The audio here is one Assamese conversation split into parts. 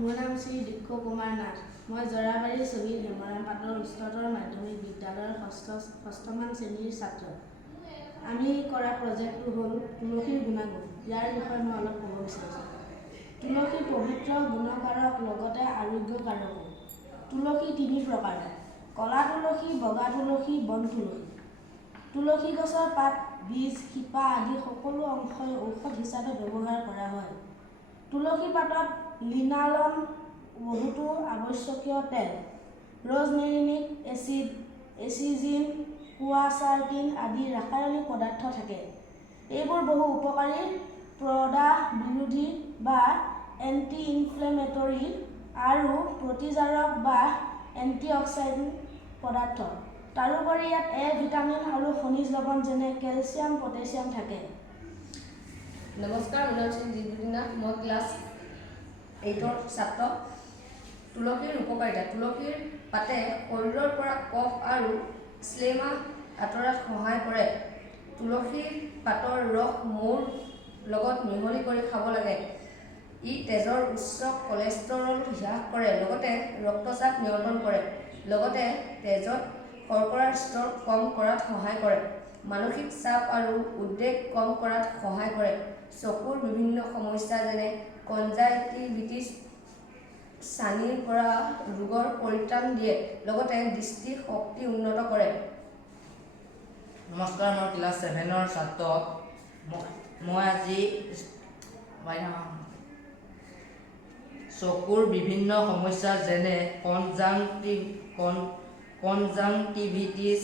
মোৰ নাম শ্ৰী দিক্ষ কুমাৰ নাথ। মই জৰাবাৰী চহীদ হেমৰাম পাটৰ উচ্চতৰ মাধ্যমিক বিদ্যালয়ৰ ষষ্ঠমান শ্ৰেণীৰ ছাত্ৰ। আমি কৰা প্ৰজেক্টটো হ'ল তুলসীৰ গুণাগুণ। ইয়াৰ বিষয়ে মই অলপ ক'ব বিচাৰিছোঁ। তুলসী পবিত্ৰ, গুণকাৰক, লগতে আৰোগ্যকাৰকো। তুলসী 3 প্ৰকাৰৰ: ক'লা তুলসী, বগা তুলসী, বন তুলসী। তুলসী গছৰ পাত, বীজ, শিপা আদি সকলো অংশই ঔষধ হিচাপে ব্যৱহাৰ কৰা হয়। তুলসী পাতত লিনালন, বহুতো আৱশ্যকীয় তেল, ৰজমেৰিনিক এচিড, এচিজিন, কোৱাচাৰ্টিন আদি ৰাসায়নিক পদাৰ্থ থাকে। এইবোৰ বহু উপকাৰী, প্ৰদাহ বিৰোধী বা এণ্টি-ইনফ্লেমেটৰী আৰু প্ৰতিজাৰক বা এণ্টিঅক্সিডেণ্ট পদাৰ্থ। তাৰোপৰি ইয়াত এ ভিটামিন আৰু খনিজ লৱণ যেনে কেলচিয়াম, পটাছিয়াম থাকে। নমস্কাৰ, মোৰ নাম শ্ৰী জিতুদ্দিন নাথ। মই ক্লাছ 8ৰ ছাত্ৰ। তুলসীৰ উপকাৰিতা: তুলসীৰ পাতে শৰীৰৰ পৰা কফ আৰু শ্লেমা আঁতৰাত সহায় কৰে। তুলসীৰ পাতৰ ৰস মৌৰ লগত মিহলি কৰি খাব লাগে। ই তেজৰ উচ্চ কলেষ্টৰল হ্ৰাস কৰে, লগতে ৰক্তচাপ নিয়ন্ত্ৰণ কৰে, লগতে তেজত শৰ্কৰাৰ স্তৰ কম কৰাত সহায় কৰে। মানসিক চাপ আৰু উদ্বেগ কম কৰাত সহায় কৰে। চকুৰ বিভিন্ন সমস্যা যেনে কনজাংটিভিটিছ, ছানিৰ পৰা ৰোগৰ পৰিত্ৰাণ দিয়ে, লগতে দৃষ্টি শক্তি উন্নত কৰে। নমস্কাৰ, মই ক্লাছ 7ৰ ছাত্ৰ। মই আজি চকুৰ বিভিন্ন সমস্যা যেনে কনজাংটিভিটিছ,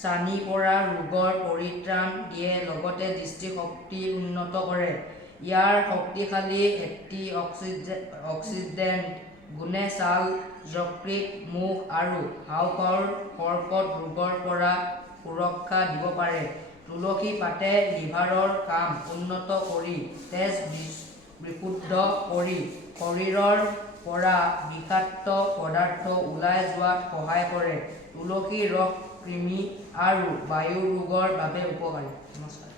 ছানি পৰা ৰোগৰ পৰিত্ৰাণ দিয়ে, লগতে দৃষ্টিশক্তি উন্নত কৰে। ইয়াৰ শক্তিশালী এণ্টি-অক্সিডেণ্ট গুণে ছাল, যকৃত, মুখ আৰু হাঁওফাঁওৰ কৰ্কট ৰোগৰ পৰা সুৰক্ষা দিব পাৰে। তুলসী পাতে লিভাৰৰ কাম উন্নত কৰি তেজ বিশুদ্ধ কৰি শৰীৰৰ পৰা বিষাক্ত পদাৰ্থ ওলাই যোৱাত সহায় কৰে। তুলসী ৰস কৃমি আৰু বায়ু ৰোগৰ বাবে উপকাৰী। নমস্কাৰ।